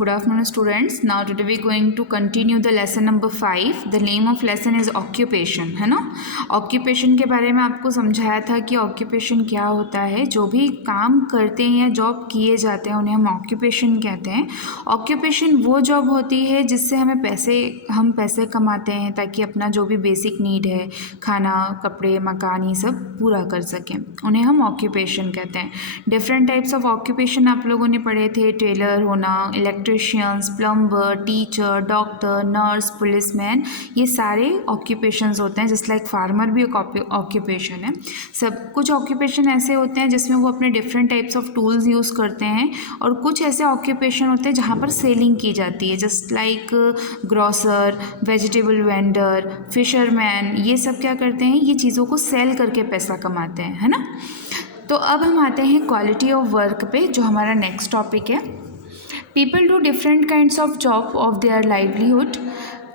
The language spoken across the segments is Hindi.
Good afternoon students. Now today we are going to continue the lesson number 5. The name of lesson is occupation, है ना। occupation के बारे में आपको समझाया था कि occupation क्या होता है। जो भी काम करते हैं या जॉब किए जाते हैं उन्हें हम occupation कहते हैं। occupation वो जॉब होती है जिससे हम पैसे कमाते हैं ताकि अपना जो भी बेसिक नीड है, खाना, कपड़े, मकान, ये सब पूरा कर सकें, उन्हें हम occupation कहते हैं। डिफरेंट टाइप्स ऑफ occupation आप लोगों ने पढ़े थे, टेलर होना, electricians, plumber, teacher, doctor, nurse, policeman, ये सारे ऑक्यूपेशंस होते हैं। जस्ट लाइक फार्मर भी एक ऑक्यूपेशन है। सब कुछ ऑक्यूपेशन ऐसे होते हैं जिसमें वो अपने different types of tools use करते हैं, और कुछ ऐसे ऑक्यूपेशन होते हैं जहाँ पर सेलिंग की जाती है, just like grocer, vegetable vendor, fisherman, ये सब क्या करते हैं, ये चीज़ों को सेल करके पैसा कमाते हैं, है ना। तो अब हम आते हैं क्वालिटी ऑफ वर्क पे, जो हमारा नेक्स्ट टॉपिक है। People do different kinds of job of their livelihood.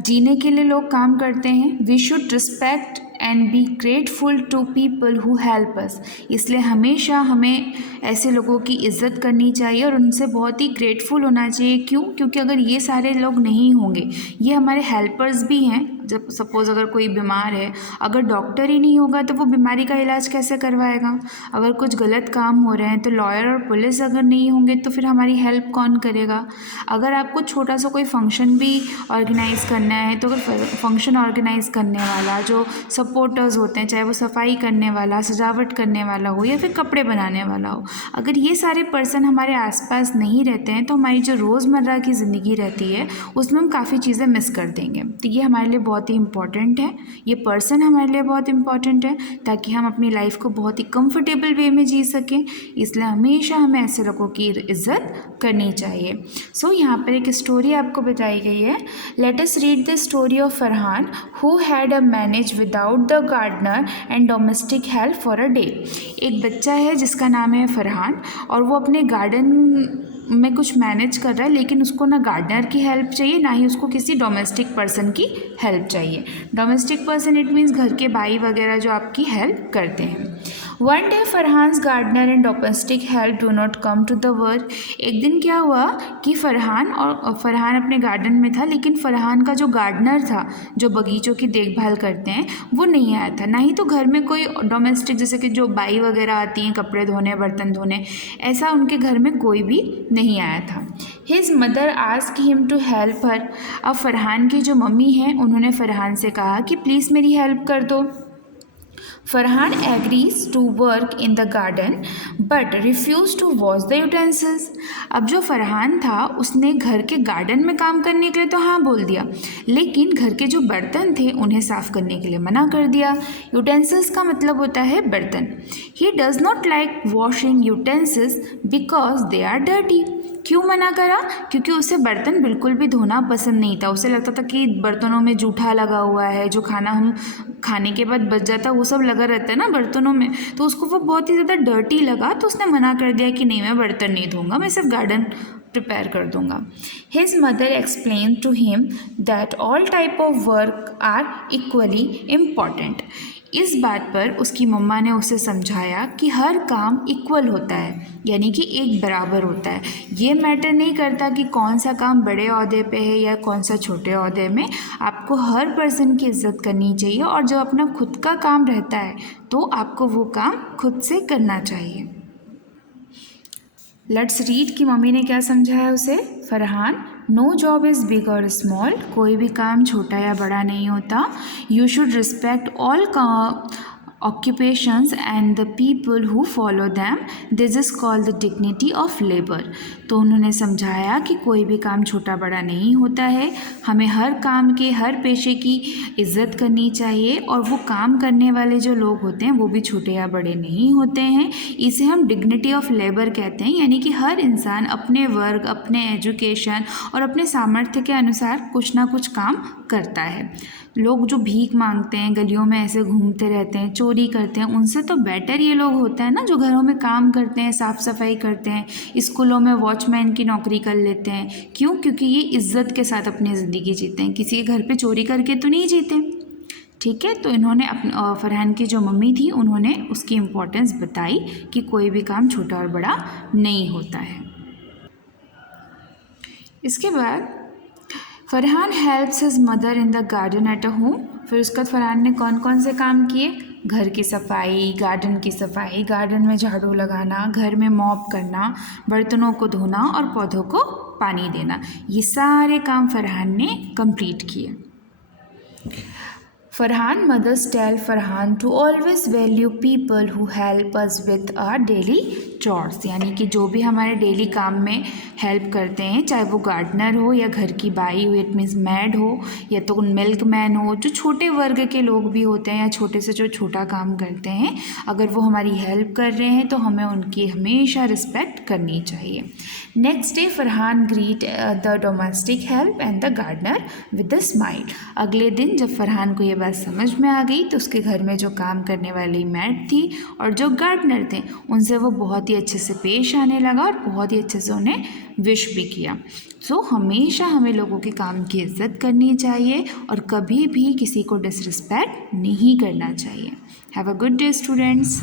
जीने के लिए लोग काम करते हैं। We should respect and be grateful to people who help us. इसलिए हमेशा हमें ऐसे लोगों की इज़्ज़त करनी चाहिए और उनसे बहुत ही ग्रेटफुल होना चाहिए। क्यों? क्योंकि अगर ये सारे लोग नहीं होंगे, ये हमारे हेल्पर्स भी हैं। जब सपोज़ अगर कोई बीमार है, अगर डॉक्टर ही नहीं होगा तो वो बीमारी का इलाज कैसे करवाएगा। अगर कुछ गलत काम हो रहे हैं तो लॉयर और पुलिस अगर नहीं होंगे तो फिर हमारी हेल्प कौन करेगा। अगर आपको छोटा सा कोई फंक्शन भी ऑर्गेनाइज़ करना है तो अगर फंक्शन ऑर्गेनाइज़ करने वाला जो सपोर्टर्स होते हैं, चाहे वो सफाई करने वाला, सजावट करने वाला हो या फिर कपड़े बनाने वाला हो, अगर ये सारे पर्सन हमारे आसपास नहीं रहते हैं तो हमारी जो रोज़मर्रा की ज़िंदगी रहती है उसमें हम काफ़ी चीज़ें मिस कर देंगे। तो ये हमारे लिए बहुत ही इम्पॉर्टेंट है, ये पर्सन हमारे लिए बहुत इम्पॉर्टेंट है ताकि हम अपनी लाइफ को बहुत ही कंफर्टेबल वे में जी सकें। इसलिए हमेशा हमें ऐसे लोगों की इज़्ज़त करनी चाहिए। सो यहाँ पर एक स्टोरी आपको बताई गई है। Let us read the story of Farhan who had a manage without the gardener and domestic help for a day. एक बच्चा है जिसका नाम है फरहान, और वो अपने गार्डन में कुछ मैनेज कर रहा है, लेकिन उसको ना गार्डनर की हेल्प चाहिए, ना ही उसको किसी डोमेस्टिक पर्सन की हेल्प चाहिए। डोमेस्टिक पर्सन इट मीन्स घर के भाई वगैरह जो आपकी हेल्प करते हैं। One day Farhan's gardener and domestic help do not come to the work. एक दिन क्या हुआ कि फरहान अपने गार्डन में था, लेकिन फरहान का जो गार्डनर था, जो बगीचों की देखभाल करते हैं, वो नहीं आया था। ना ही तो घर में कोई डोमेस्टिक जैसे कि जो बाई वगैरह आती हैं कपड़े धोने, बर्तन धोने, ऐसा उनके घर में कोई भी नहीं आया था। His mother ask him to help her. अब फरहान की जो मम्मी हैं उन्होंने फरहान से कहा कि प्लीज़ मेरी हेल्प कर दो। Farhan agrees to work in the garden but refuse to wash the utensils. अब जो फरहान था उसने घर के गार्डन में काम करने के लिए तो हाँ बोल दिया, लेकिन घर के जो बर्तन थे उन्हें साफ़ करने के लिए मना कर दिया। यूटेंसिल्स का मतलब होता है बर्तन। He does not like washing utensils because they are dirty. क्यों मना करा? क्योंकि उसे बर्तन बिल्कुल भी धोना पसंद नहीं था। उसे लगता था कि बर्तनों में जूठा लगा हुआ है, जो खाना हम खाने के बाद बच जाता है वो सब लगा रहता है ना बर्तनों में, तो उसको वो बहुत ही ज़्यादा डर्टी लगा, तो उसने मना कर दिया कि नहीं, मैं बर्तन नहीं धोऊंगा, मैं सिर्फ गार्डन प्रिपेयर कर दूंगा। His mother explain to him that all type of work are equally important. इस बात पर उसकी मम्मा ने उसे समझाया कि हर काम इक्वल होता है, यानी कि एक बराबर होता है। ये मैटर नहीं करता कि कौन सा काम बड़े ओहदे पे है या कौन सा छोटे ओहदे में, आपको हर पर्सन की इज्जत करनी चाहिए, और जब अपना खुद का काम रहता है तो आपको वो काम खुद से करना चाहिए। लेट्स रीड कि मम्मी ने क्या समझाया उसे। Farhan, no job is big और स्मॉल। कोई भी काम छोटा या बड़ा नहीं होता। You should respect all occupations and the people who follow them. This is called the dignity of labor. तो उन्होंने समझाया कि कोई भी काम छोटा बड़ा नहीं होता है, हमें हर काम के, हर पेशे की इज़्ज़त करनी चाहिए, और वो काम करने वाले जो लोग होते हैं वो भी छोटे या बड़े नहीं होते हैं। इसे हम डिग्निटी ऑफ लेबर कहते हैं, यानी कि हर इंसान अपने वर्क, अपने एजुकेशन और अपने सामर्थ्य के अनुसार कुछ ना कुछ काम करता है। लोग जो भीख मांगते हैं, गलियों में ऐसे घूमते रहते हैं, चोरी करते हैं, उनसे तो बेटर ये लोग होता है ना जो घरों में काम करते हैं, साफ़ सफाई करते हैं, स्कूलों में वॉचमैन की नौकरी कर लेते हैं। क्यों? क्योंकि ये इज़्ज़त के साथ अपनी ज़िंदगी जीते हैं, किसी के घर पे चोरी करके तो नहीं जीते। ठीक है, तो इन्होंने फरहान की जो मम्मी थी उन्होंने उसकी इम्पोर्टेंस बताई कि कोई भी काम छोटा और बड़ा नहीं होता है। इसके बाद Farhan helps his mother in the garden at a home. फिर उसके बाद फरहान ने कौन कौन से काम किए? घर की सफाई, गार्डन की सफाई, गार्डन में झाड़ू लगाना, घर में मॉप करना, बर्तनों को धोना और पौधों को पानी देना, ये सारे काम फरहान ने कंप्लीट किए। Farhan mothers tell Farhan to always value people who help us with our daily chores, यानी कि जो भी हमारे डेली काम में हेल्प करते हैं, चाहे वो गार्डनर हो या घर की बाई हो, इट मीन्स मैड हो या तो मिल्क मैन हो, जो छोटे वर्ग के लोग भी होते हैं या छोटे से जो छोटा काम करते हैं, अगर वो हमारी हेल्प कर रहे हैं तो हमें उनकी हमेशा रिस्पेक्ट करनी चाहिए। Next day Farhan greet the domestic help and the gardener with a smile. अगले दिन जब फरहान को ये बात समझ में आ गई तो उसके घर में जो काम करने वाली मैड थी और जो गार्डनर थे उनसे वो बहुत ही अच्छे से पेश आने लगा और बहुत ही अच्छे से उन्हें विश भी किया। सो हमेशा हमें लोगों के काम की इज्जत करनी चाहिए और कभी भी किसी को डिसरिस्पेक्ट नहीं करना चाहिए। Have a good day students.